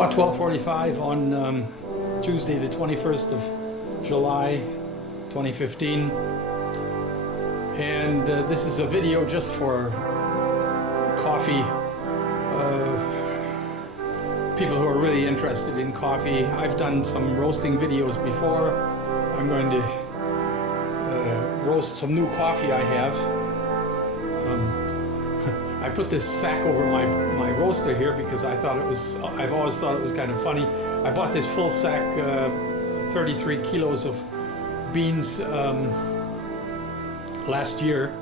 about 12:45 on Tuesday, the 21st of July, 2015. And this is a video just for coffee, people who are really interested in coffee. I've done some roasting videos before. I'm going to roast some new coffee I have. I put this sack over my roaster here because I've always thought it was kind of funny. I bought this full sack, 33 kilos of beans last year,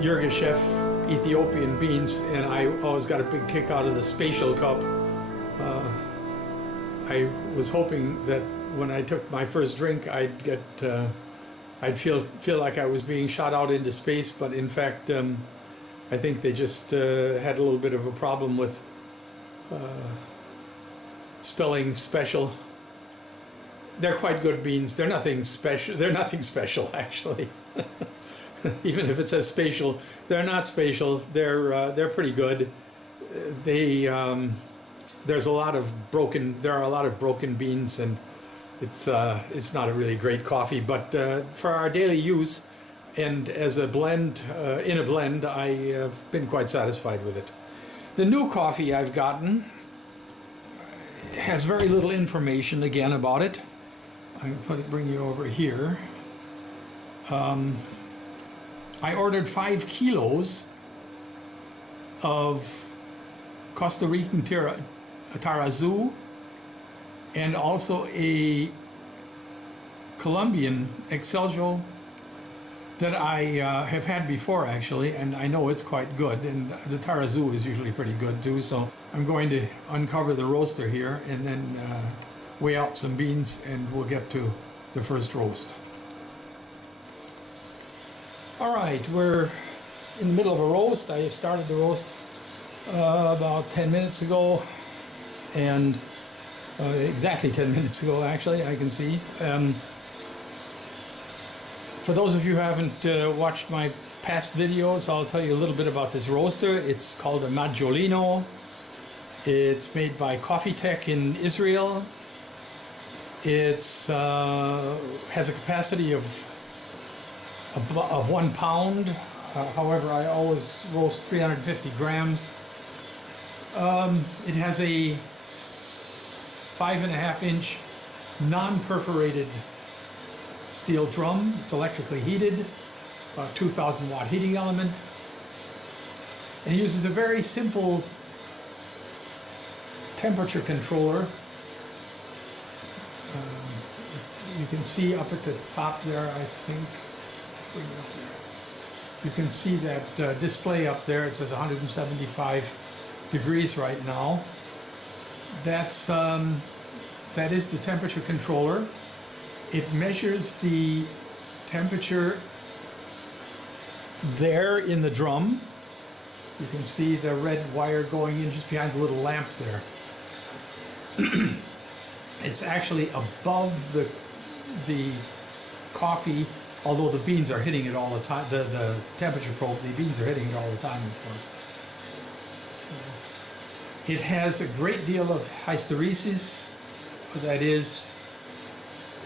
Yirgacheffe Ethiopian beans, and I always got a big kick out of the spatial cup. I was hoping that when I took my first drink, I'd feel like I was being shot out into space, but in fact, I think they just had a little bit of a problem with spelling special. They're quite good beans. They're nothing special. They're nothing special, actually. Even if it says spatial, they're not spatial. They're pretty good. There are a lot of broken beans, and it's not a really great coffee. But for our daily use, and as a blend, in a blend, I have been quite satisfied with it. The new coffee I've gotten has very little information again about it. I'm going to bring you over here. I ordered 5 kilos of Costa Rican Tarazú and also a Colombian Excelsior that I have had before, actually, and I know it's quite good, and the Tarazú is usually pretty good too. So I'm going to uncover the roaster here and then weigh out some beans, and we'll get to the first roast. All right, we're in the middle of a roast. I started the roast about 10 minutes ago, and exactly 10 minutes ago, actually, I can see. For those of you who haven't watched my past videos, I'll tell you a little bit about this roaster. It's called a Maggiolino. It's made by Coffee Tech in Israel. It has a capacity of 1 pound. However, I always roast 350 grams. It has a 5.5-inch non-perforated steel drum. It's electrically heated, about 2,000 watt heating element. And it uses a very simple temperature controller. You can see up at the top there, I think. Bring it up there. You can see that display up there. It says 175 degrees right now. That is the temperature controller. It measures the temperature there in the drum. You can see the red wire going in just behind the little lamp there. It's actually above the coffee, although the beans are hitting it all the time. The temperature probe, the beans are hitting it all the time, of course. It has a great deal of hysteresis. That is,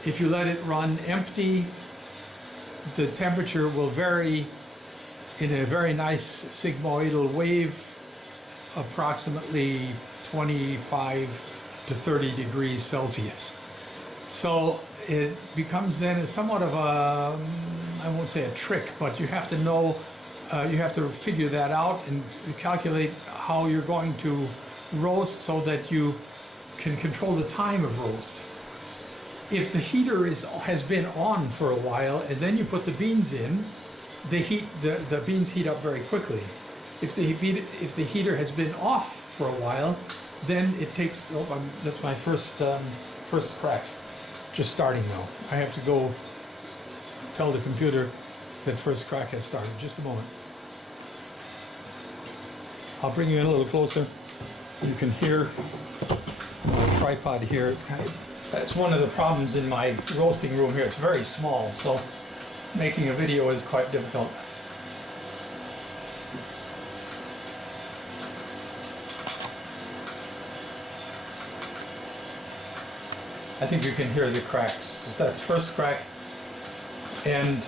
if you let it run empty, the temperature will vary in a very nice sigmoidal wave, approximately 25 to 30 degrees Celsius. So it becomes then somewhat of a, I won't say a trick, but you have to know, you have to figure that out and calculate how you're going to roast so that you can control the time of roast. If the heater has been on for a while and then you put the beans in, the beans heat up very quickly. If the heater has been off for a while, then it takes. That's my first crack. Just starting now. I have to go tell the computer that first crack has started. Just a moment. I'll bring you in a little closer. You can hear my tripod here. That's one of the problems in my roasting room here. It's very small, so making a video is quite difficult. I think you can hear the cracks. That's first crack. And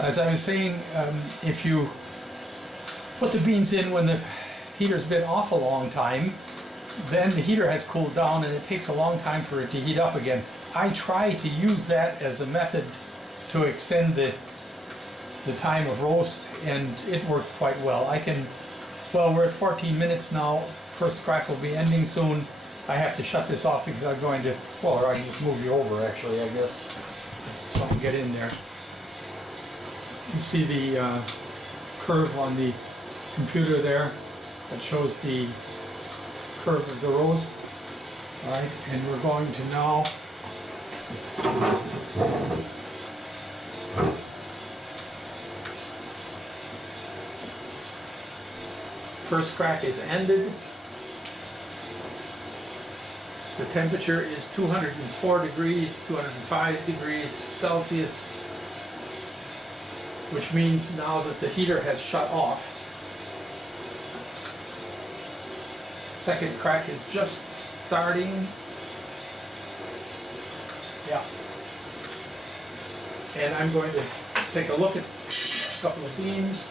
as I was saying, if you put the beans in when the heater's been off a long time, then the heater has cooled down and it takes a long time for it to heat up again. I try to use that as a method to extend the time of roast, and it worked quite well. Well, we're at 14 minutes now. First crack will be ending soon. I have to shut this off because I'm going to, well, or I can just move you over actually, I guess, so I can get in there. You see the curve on the computer there that shows the curve of the roast. All right, and we're going to now first crack is ended. The temperature is 204 degrees, 205 degrees Celsius, which means now that the heater has shut off. Second crack is just starting. Yeah. And I'm going to take a look at a couple of beans.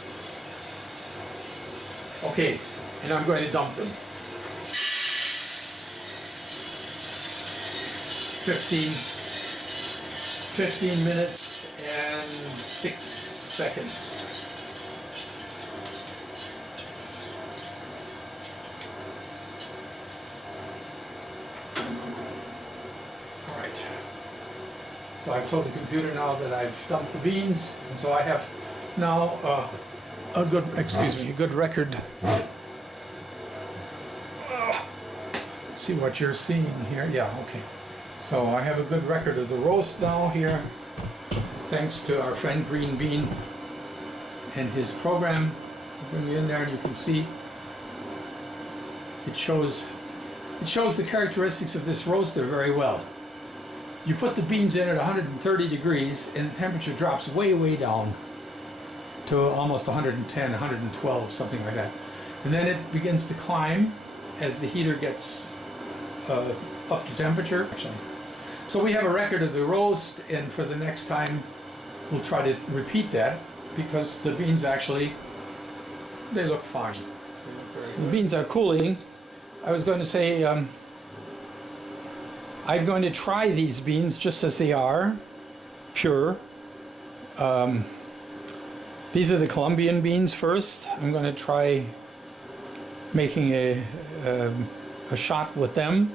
Okay, and I'm going to dump them. 15 minutes and 6 seconds. All right. So I've told the computer now that I've dumped the beans, and so I have now a good record. Let's see what you're seeing here. Yeah, okay. So I have a good record of the roast now here, thanks to our friend Green Bean and his program. I'll bring you in there and you can see it shows the characteristics of this roaster very well. You put the beans in at 130 degrees and the temperature drops way, way down to almost 110, 112, something like that. And then it begins to climb as the heater gets up to temperature. So we have a record of the roast, and for the next time we'll try to repeat that because the beans actually, they look fine. The beans are cooling. I was going to say I'm going to try these beans just as they are, pure. These are the Colombian beans first. I'm going to try making a shot with them.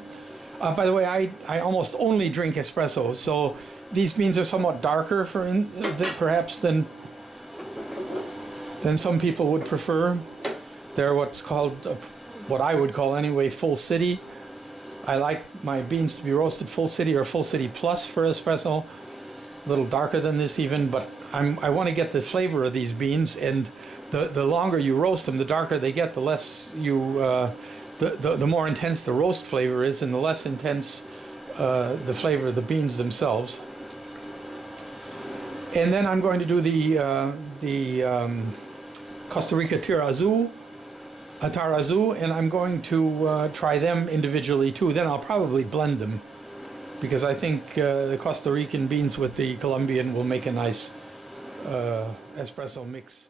By the way, I almost only drink espresso, so these beans are somewhat darker perhaps than some people would prefer. They're what's called, what I would call anyway, full city. I like my beans to be roasted full city or full city plus for espresso. A little darker than this even, but I want to get the flavor of these beans, and the longer you roast them, the darker they get, the less you... The more intense the roast flavor is, and the less intense the flavor of the beans themselves. And then I'm going to do the Costa Rica Tarazu, and I'm going to try them individually too. Then I'll probably blend them, because I think the Costa Rican beans with the Colombian will make a nice espresso mix.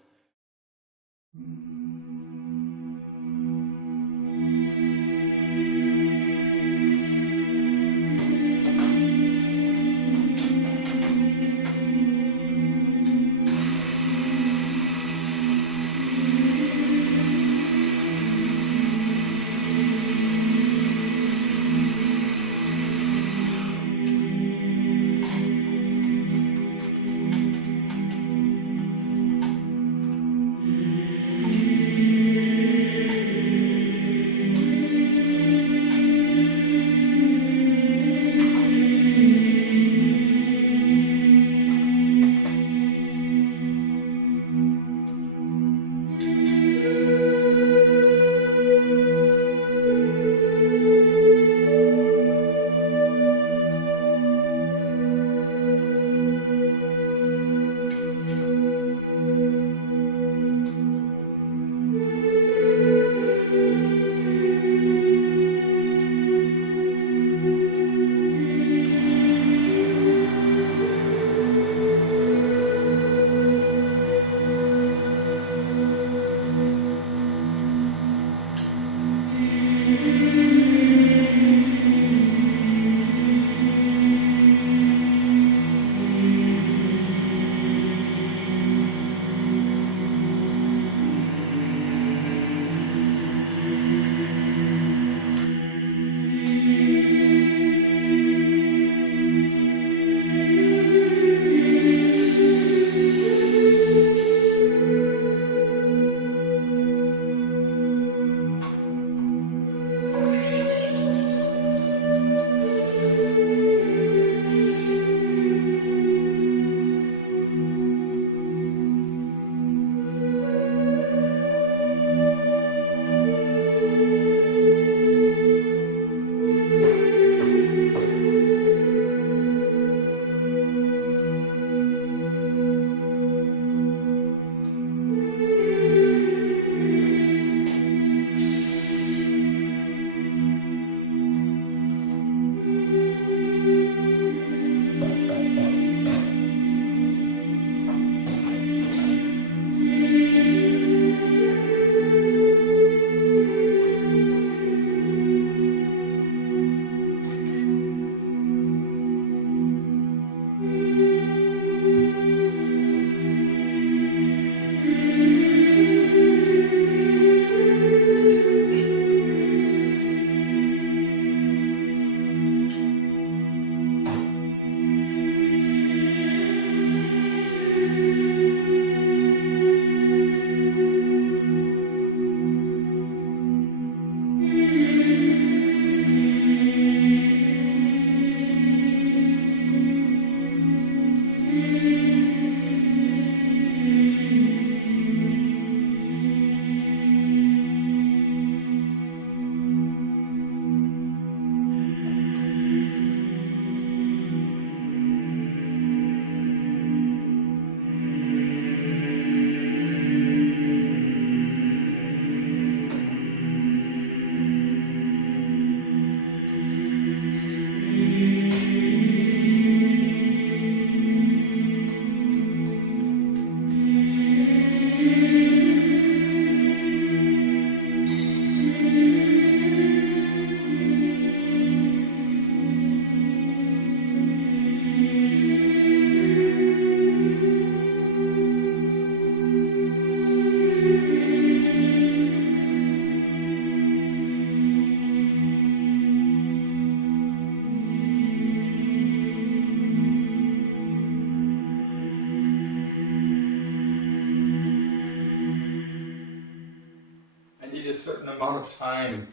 A certain amount of time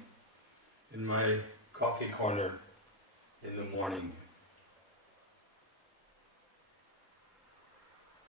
in my coffee corner in the morning.